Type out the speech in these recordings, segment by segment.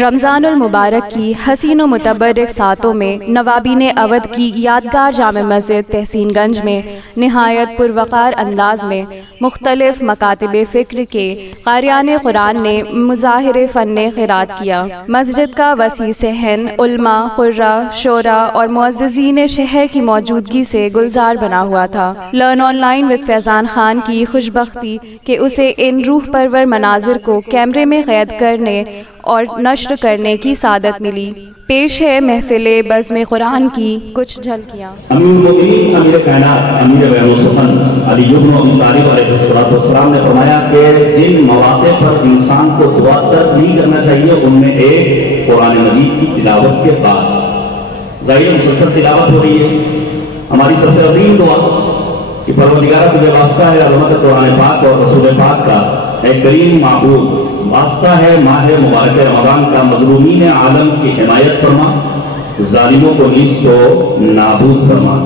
رمضان المبارک کی حسین و متبرک ساتوں میں نوابین اودھ کی یادگار جامع مسجد تحسین گنج میں نہایت پروقار انداز میں مختلف مکاتب فکر کے قاریان قرآن نے مظاہر فن قرات کیا۔ مسجد کا وسیع صحن علماء، قراء، شعراء اور معززین شہر کی موجودگی سے گلزار بنا ہوا تھا۔ لرن آن لائن وتھ فیضان خان کی خوشبختی کہ اسے ان روح پرور مناظر کو کیمرے میں قید کرنے اور نشر کرنے کی سعادت ملی۔ پیش ہے محفل بزم قرآن کی کچھ جھلکیاں۔ امیر المومنین، امیر کائنات، امیر بین السفن علی بن ابی طالب علیہ السلام نے فرمایا کہ جن مواقع پر انسان کو دعا ترک نہیں کرنا چاہیے ان میں ایک قرآن مجید کی تلاوت کے بعد ظاہر مسلسل تلاوت ہو رہی ہے۔ ہماری سب سے عظیم دعا کہ پروردگار تجھے واسطہ ہے عظمت قرآن پاک اور رسول پاک کا، اے کریم معبود واسطہ ہے ماہ مبارک رمضان کا، مظلومین عالم کی حمایت فرما، ظالموں کو نیز کو نابود فرما۔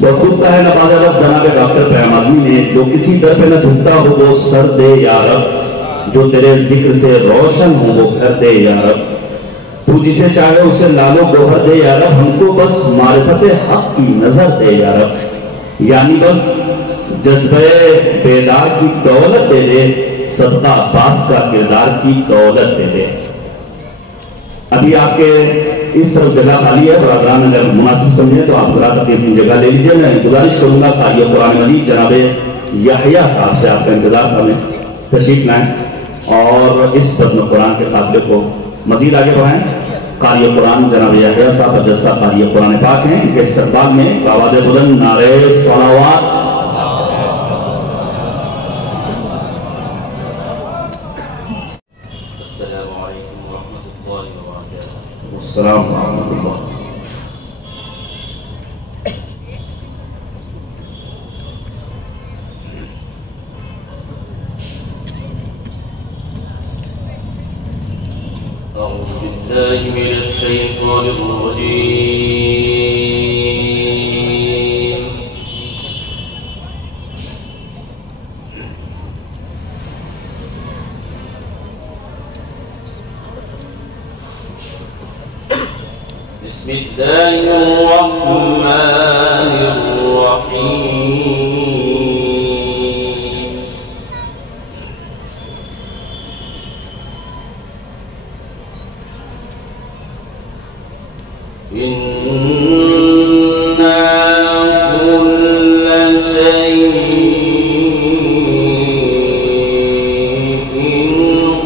بہت خوب کا ہے نواز رب جناب ڈاکٹر پیام اعظمی نے، جو کسی در پہ نہ جھکتا ہو وہ سر دے یا رب، جو تیرے ذکر سے روشن ہو وہ گھر دے یا رب، تو جسے چاہے اسے لالو گوہر دے یا رب، ہم کو بس معرفت حق کی نظر دے یا رب، یعنی بس جذبہ بیدار کی دولت دے دے، صدقہ عباس کا کردار کی دولت دے دے۔ ابھی آپ کے اس طرف جگہ خالی ہے، برادران اگر مناسب سمجھیں تو آپ ذرا اپنی جگہ لے لیجئے۔ میں گزارش کروں گا قاری قرآن مجید جناب یحییٰ صاحب سے آپ کا انتظار کریں، تشریف لائیں اور اس بزم قرآن کے قافلے کو مزید آگے بڑھائیں۔ قاری قرآن جناب یحییٰ صاحب برجستہ قاری قرآن پاک ہیں، ان کے استقبال میں آواز بلند نعرہ صلوات۔ السلام ورحمۃ اللہ۔ أعوذ بالله من الشيطان الرجيم بسم الله الرحمن الرحيم إنا كل شيء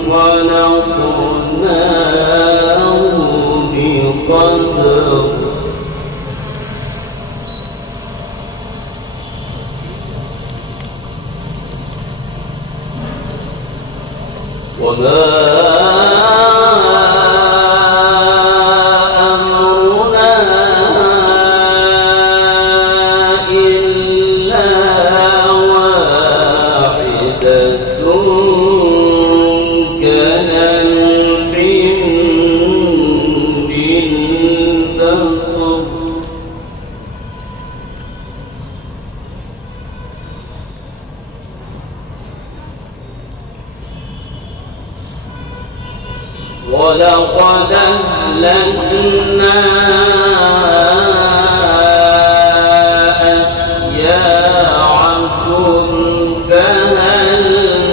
خلقناه بقدر وما أمرنا إلا واحدة كلمح بالبصر ولقد أهلكنا أشياعكم فهل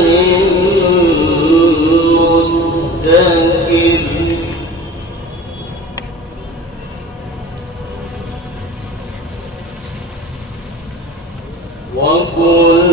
من مدكر وكل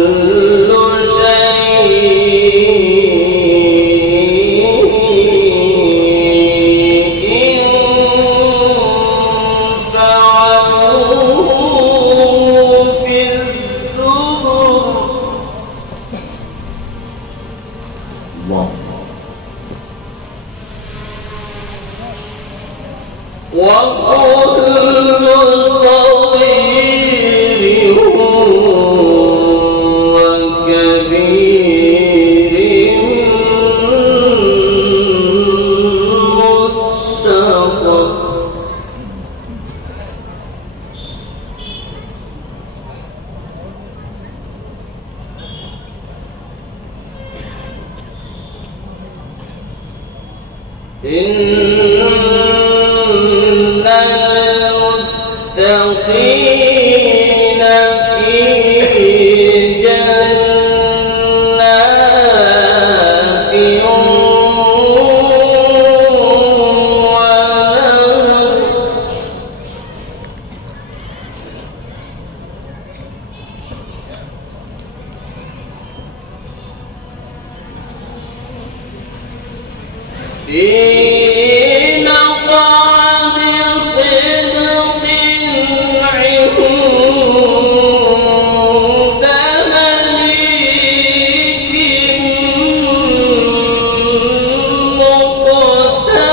وكل صغير وكبير مستقر المتقين في جنات ونهر في مقعد صدق عند مليك مقتدر.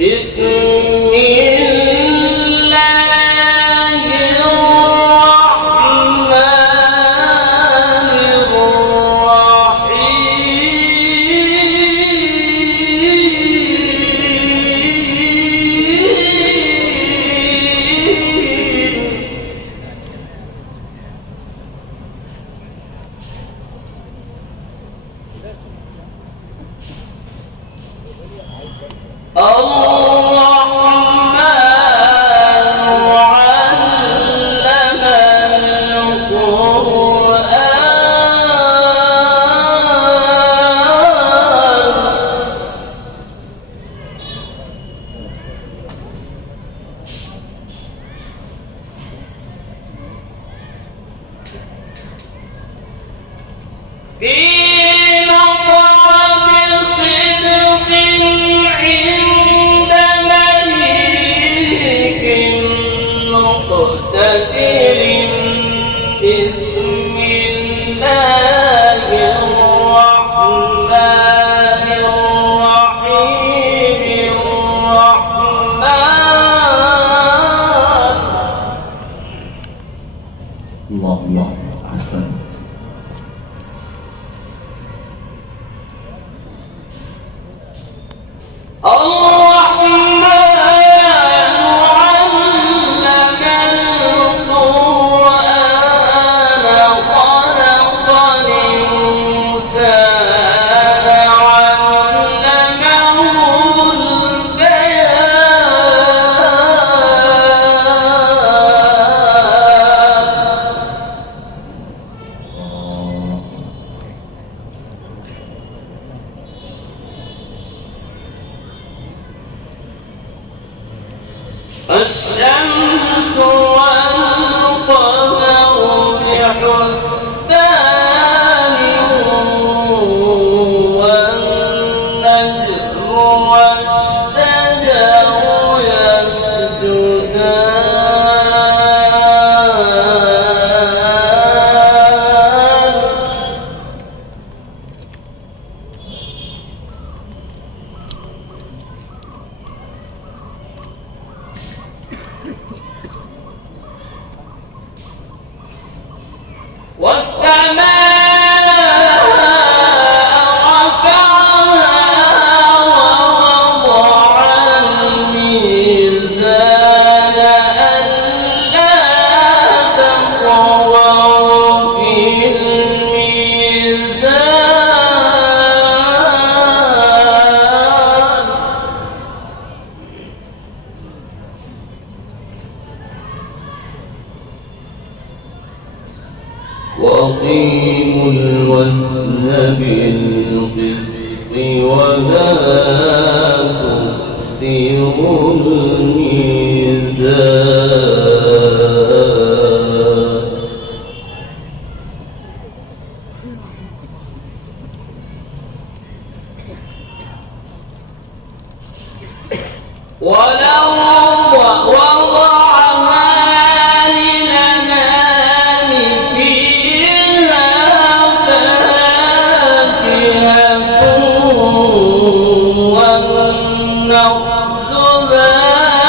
بسم الله الرحمن في مقعد صدق عند مليك مقتدر. بسم الله الرحمن الرحيم. الرحمن الله أحسن. الرحمن علم القرآن خلق الإنسان علمه البيان. الشمس والقمر بحسبان والنجم والشجر يسجدان. والسماء رفعها ووضع الميزان ألا تطغوا في الميزان. وأقيموا الوزن بالقسط ولا تخسروا الميزان. والأرض وضعها للأنام فيها فاكهة والنخل ذات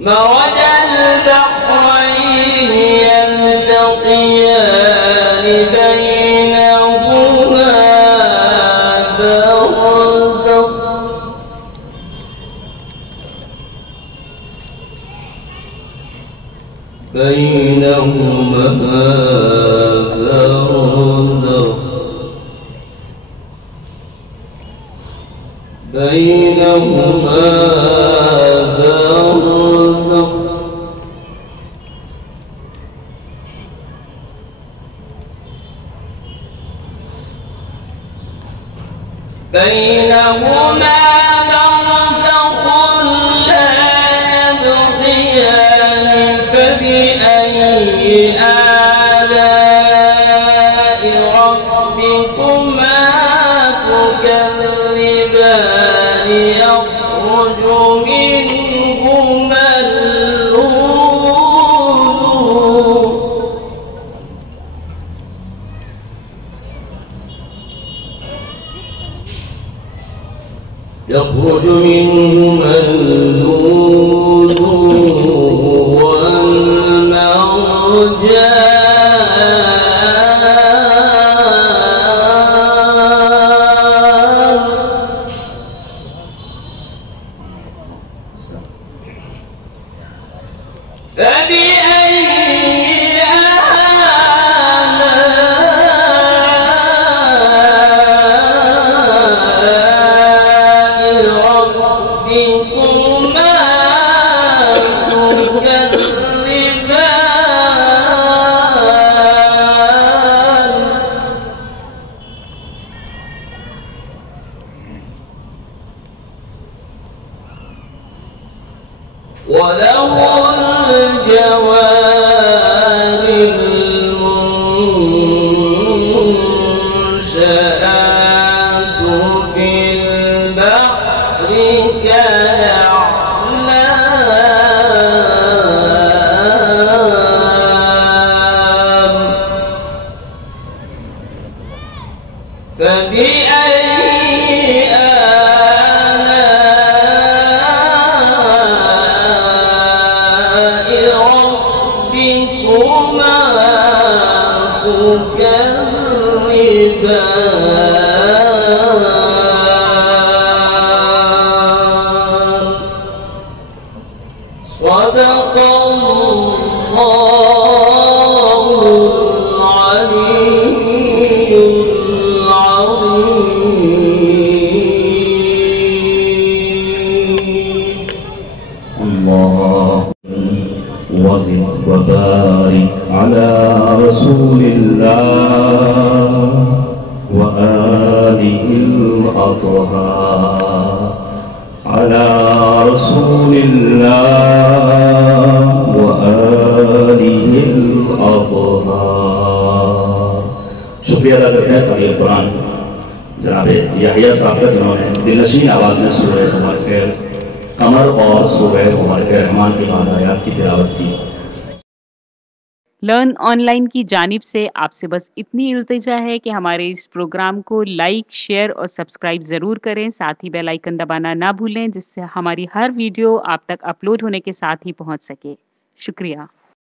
مرج البحرين يلتقيان بينهما برزخ بينهما برزخ لا يبغيان فبأي آلاء ربكما تكذبان يخرج منهما اللؤلؤ يخرج منهما اللؤلؤ والمرجان فبأي وله الجوار المنشآت في البحر كالأعلام فبأي آلاء صدق الله العلي العظيم. الله وزد وبارك على رسول الله وآله الأطهار، على رسول الله وآله الأطهار. شکریہ ادا کرتے ہیں قاری قرآن جناب یحییٰ صاحب کا، جنہوں نے دلنشین آواز میں سورہ مبارکہ قمر اور سورہ مبارکہ رحمان کی بعد آیات کی تلاوت کی۔ لرن آن لائن کی جانب سے آپ سے بس اتنی التجا ہے کہ ہمارے اس پروگرام کو لائک، شیئر اور سبسکرائب ضرور کریں، ساتھ ہی بیل آئیکن دبانا نہ بھولیں، جس سے ہماری ہر ویڈیو آپ تک اپلوڈ ہونے کے ساتھ ہی پہنچ سکے۔ شکریہ۔